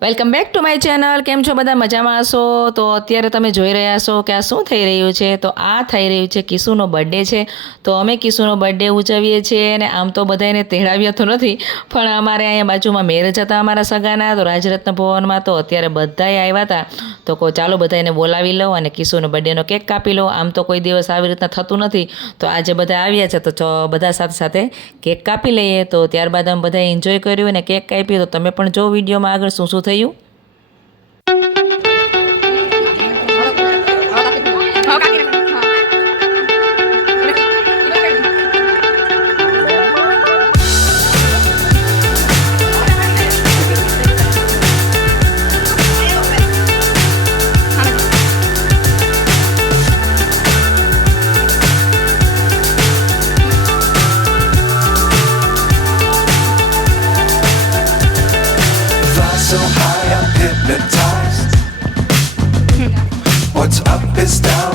Welcome back to my channel કેમ છો બધા? મજામાં હશો? તો અત્યારે તમે જોઈ રહ્યા છો કે આ શું થઈ રહ્યું છે? તો આ થઈ રહ્યું છે કિશુનો બર્થડે છે. તો અમે કિશુનો બર્થડે ઉજવીએ છીએ અને આમ તો બધાને તેડાવ્યા તો નથી, પણ અમારે અહીંયા બાજુમાં મેરેજ હતા અમારા સગાના. તો રાજરત્ન ભવનમાં તો અત્યારે બધાએ આવ્યા હતા. તો કહો, ચાલો બધાને બોલાવી લો અને કિશુનો બર્થડેનો કેક કાપી લો આમ તો કોઈ દિવસ આવી રીતના થતું નથી. તો આજે બધા આવ્યા છે તો બધા સાથે સાથે કેક કાપી લઈએ. તો ત્યારબાદ અમે બધાએ એન્જોય કર્યું અને કેક કાપી તો તમે પણ જો વિડીયોમાં આગળ શું શું થયું?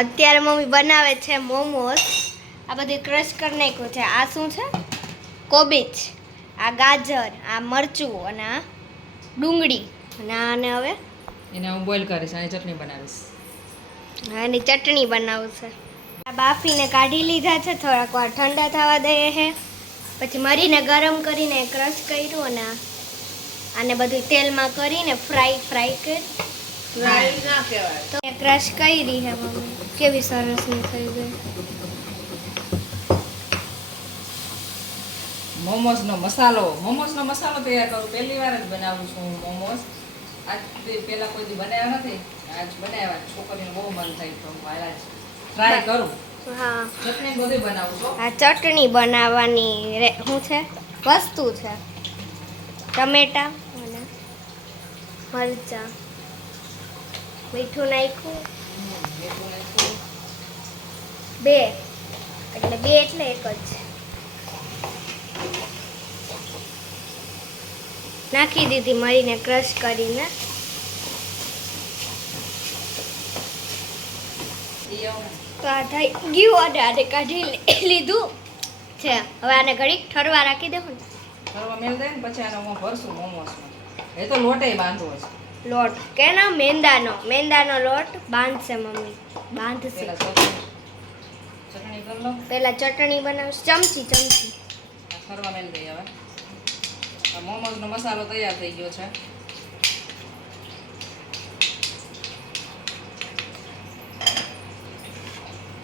અત્યારે મમ્મી બનાવે છે મોમોસ. આ બધું ક્રશ કરી નાખ્યું છે. આ શું છે? કોબીજ આ ગાજર આ મરચું અને આ ડુંગળી. અને આને હવે એને હું બોઇલ કરીશ અને ચટણી બનાવીશ. આની ચટણી બનાવશે આ બાફીને કાઢી લીધા છે થોડાક વાર ઠંડા થવા દઈએ છે પછી મરીને ગરમ કરીને ક્રશ કર્યું અને આને બધું તેલમાં કરીને ફ્રાય ફ્રાય કરી તો ક્રશ કરી હે મમ્મી. કેવી સરસની થઈ ગઈ. મોમોસનો મસાલો. મોમોસનો મસાલો તૈયાર કરું. પહેલી વાર જ બનાવું છું હું મોમોસ આજ પહેલા કોઈ દી બનાવ્યા નથી. આજ બનાવ્યા. છોકરીને બહુ મન થઈ તો હું આજ ટ્રાય કરું. હા. ચટણી બધી બનાવું છું. આ ચટણી બનાવવાની રે શું છે? વસ્તુ છે. ટમેટા અને મરચા. મીઠું નાખ્યું. બે. એટલે બે એટલે એક જ. નાખી દીધી મળીને ક્રશ કરીને. ગયું અને આને કાઢી લીધું. છે, હવે આને ઘડીક ઠરવા રાખી દેવું ને. એ તો લોટે બાંધવો છે. લોટ. કેનો? મેંદાનો. મેંદાનો લોટ બાંધશે મમ્મી. બાંધશે. પેલા ચટણી બનાવશે. ચમચી ચમચી. ફરવા મેલ દઈ હવે. આ મોમોસનો મસાલો તૈયાર થઈ ગયો છે.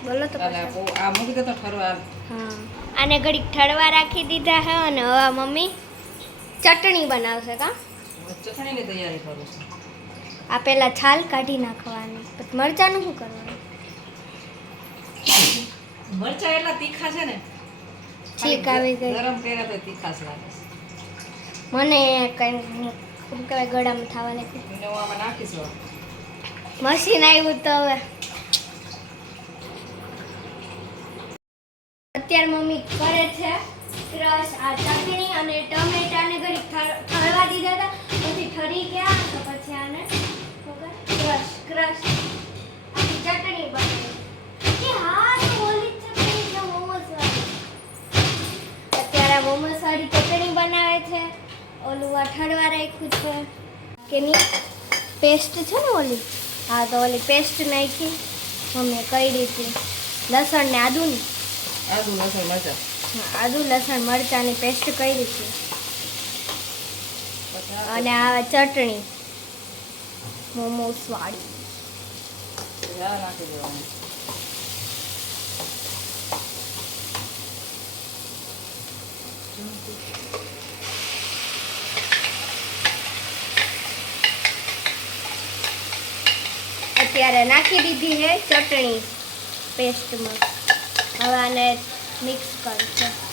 બોલો તો આ મૂકી દે તો ઠરવા હા. આને ઘડીક ઠરવા રાખી દીધા છે અને હવે મમ્મી ચટણી બનાવશે કા? ચટણીની તૈયારી કરું છું. આ પહેલાં છાલ કાઢી નાખવાની પછી મરચાંનું શું કરવાનું? મરચા એટલા તીખા છે ને છીક આવી ગઈ. ગરમ કર્યા તો તીખાશ લાગે મને કઈ શું કહેવાય ગળામાં થવા લાગ્યું હું આમાં નાખીશ મશીન આવ્યું તો હવે. અત્યારે મમ્મી કરે છે ક્રશ આ ચટણી અને ટમેટાને ઘડી ઠરવા દીધા હતા. પછી ઠરી ગયા તો પછી આને ક્રશ ક્રશ. પછી ચટણી બની કે હા તો ઓલી ચટણી છે મોમોસ વાળી. અત્યારે મોમોસ વાળી ચટણી બનાવે છે. ઓલું આ રાખ્યું છે. કે નહીં પેસ્ટ છે ને ઓલી? હા તો ઓલી પેસ્ટ નાખી. મમ્મીએ કરી હતી લસણ ને આદુની? આદુ લસણ મરચા. હા, આદુ લસણ મરચાંની પેસ્ટ કરી આ અને આ ચટણી. મોમોસ વાળી. નાખી દેવાનું. અત્યારે નાખી દીધી છે ચટણી પેસ્ટમાં. હવે આને મિક્સ કરશે.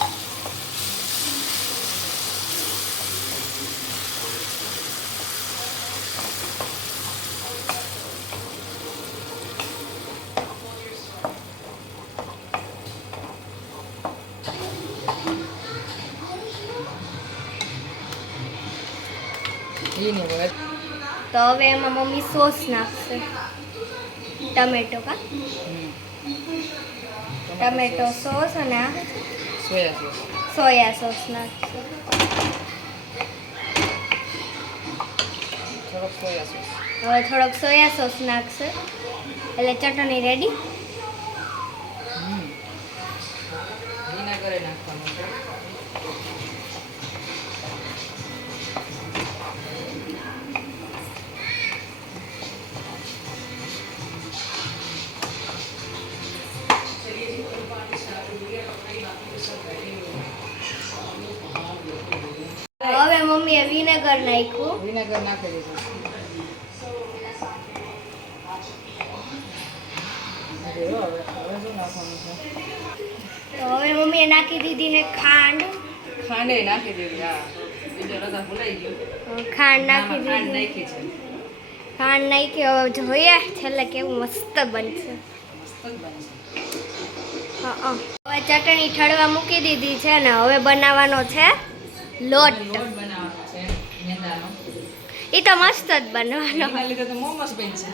ઘીની વગર તો હવે એમાં મમ્મી સોસ નાખશે. ટમેટો કા? ટમેટો સોસ અને સોયા સોસ. સોયા સોસ નાખશે. થોડોક સોયા સોસ. હવે થોડોક સોયા સોસ નાખશે. એટલે ચટણી રેડી નાખવાનું વિનેગર નાખ્યું. વિનેગર નાખી દીધું. હવે મમ્મીએ નાખી દીધી હે ખાંડ. ખાંડે નાખી દીધી હા. બીજો રસા ભૂલાઈ ગયો. ખાંડ નાખી ખાંડ દીધી. નાખી છે. ખાંડ નાખી હવે જોઈએ છેલ્લે કેવું મસ્ત બનશે. મસ્ત બનશે. હં. હવે ચટણી ઠળવા મૂકી દીધી છે ને હવે બનાવવાનો છે લોટ. લોટ એ તો મસ્ત જ બનવાનો. એના લીધે તો મોમોસ બનશે.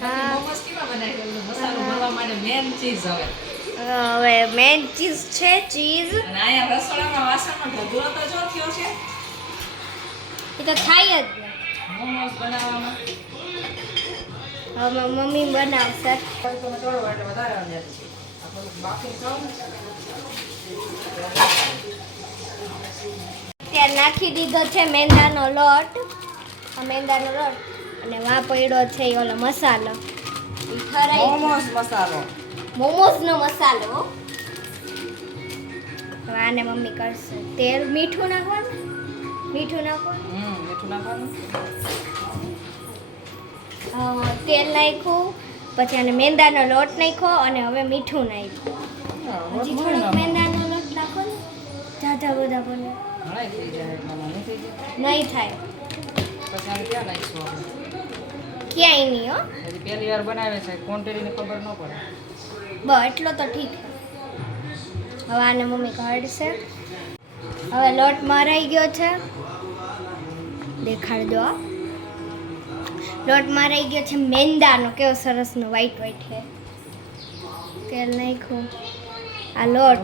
મોમોસ કેવા બનાવી? મસાલો ભરવા માટે મેન ચીઝ હવે. હવે મેન ચીઝ છે ચીઝ અને અહીંયા રસોડામાં વાસણમાં ઢગલો તો જો થયો છે એ તો થાય જ. મોમોસ બનાવવામાં. હવે મમ્મી બનાવશે. કોઈ તમે વધારે બાકી ત્યાં નાખી દીધો છે મેંદાનો લોટ. મેંદાનો લોટ અને વા પડ્યો છે એ ઓલો મસાલો. ઈ ઠરાઈ મોમોસ મસાલો. મોમોસનો મસાલો વાને મમ્મી કરશે. તેલ મીઠું નાખવાનું? મીઠું નાખવાનું? હમ મીઠું નાખવાનું. તેલ નાખ્યું પછી આને મેંદાનો લોટ નાખ્યો અને હવે મીઠું નાખ્યું. હજી થોડોક મેંદાનો લોટ નાખો ને. જાજા બધા બને. નહીં થાય. આપણે? ક્યાંય નહીં હો. હજી પહેલી વાર બનાવે છે ક્વોન્ટિટીની ખબર ન પડે. બ એટલો તો ઠીક. હવે આને મમ્મી કાઢશે. હવે લોટ મરાઈ ગયો છે. દેખાડજો. લોટ મરાઈ ગયો છે મેંદાનો કેવો સરસનો વ્હાઈટ વ્હાઈટ છે. તેલ નાખ્યું. આ લોટ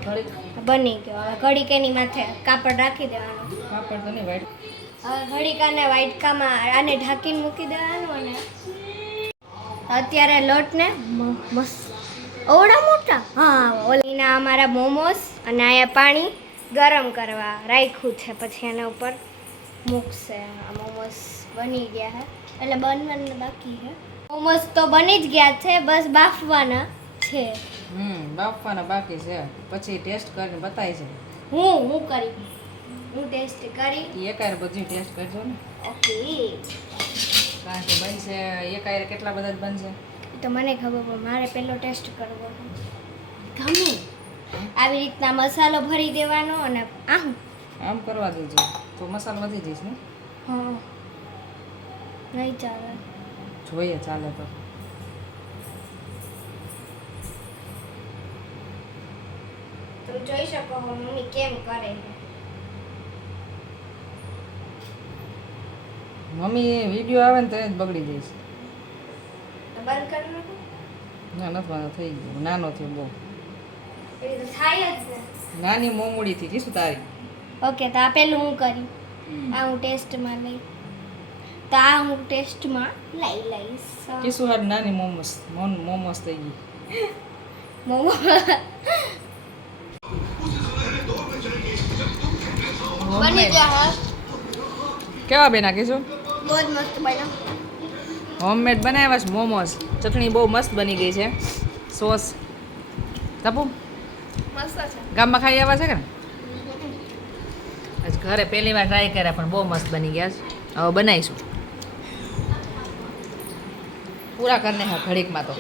બની ગયો. હવે ઘડીક કેની માથે કાપડ રાખી દેવાનું. કાપડ તો નહીં ઘડીક આને વાટકામાં આને ઢાંકીને મૂકી દેવાનું અને અત્યારે લોટને મસ્ત. ઓવડા મોટા? હા ઓલીના અમારા મોમોસ અને અહીંયા પાણી ગરમ કરવા રાખ્યું છે. પછી એના ઉપર મૂકશે. આ મોમોસ બની ગયા છે. એટલે બનવાના બાકી છે. મોમોસ તો બની જ ગયા છે બસ બાફવાના છે. હમ બાફવાના બાકી છે. પછી ટેસ્ટ કરીને બતાય છે હું હું કરી હું ટેસ્ટ કરી. એકાયર બધી ટેસ્ટ કરજો ને. ઓકે કારણ કે બનશે એકાયર કેટલા બધા બનશે? તો મને ખબર પણ મારે પહેલો ટેસ્ટ કરવો ગમે. આવી રીતના મસાલો ભરી દેવાનો અને આમ આમ કરવા દેજો. તો મસાલો વધી જઈશ ને? હા. નહીં ચાલે. જોઈએ ચાલે તો. તમે જોઈ શકો મમ્મી કેમ કરે છે. મમ્મી વીડિયો આવે ને તો જ બગડી જઈશ ના નથી થઈ ગયો. નાનો થયો બહુ. થાય નાની મોમડી થી જીશું તારી. ઓકે તો આ પેલું હું કરી. આ હું ટેસ્ટમાં લઈ. તો આ હું ટેસ્ટમાં લઈ લઈશ. કીશું હાર નાની મોમોસ મોન મોમોસ થઈ ગઈ. મોમો. બની ગયા કેવા બેના કીશું બહુ જ મસ્ત બન્યો હોમમેડ બનાવ્યા છે મોમોસ ચટણી બહુ મસ્ત બની ગઈ છે. સોસ તપુ? મસ્ત છે. ગામમાં ખાઈ આવ્યા છે કે ને? ઘરે પહેલી વાર ટ્રાય કર્યા પણ બહુ મસ્ત બની ગયા છે. હવે બનાવીશું. પૂરા કરીને હા ઘડીકમાં તો.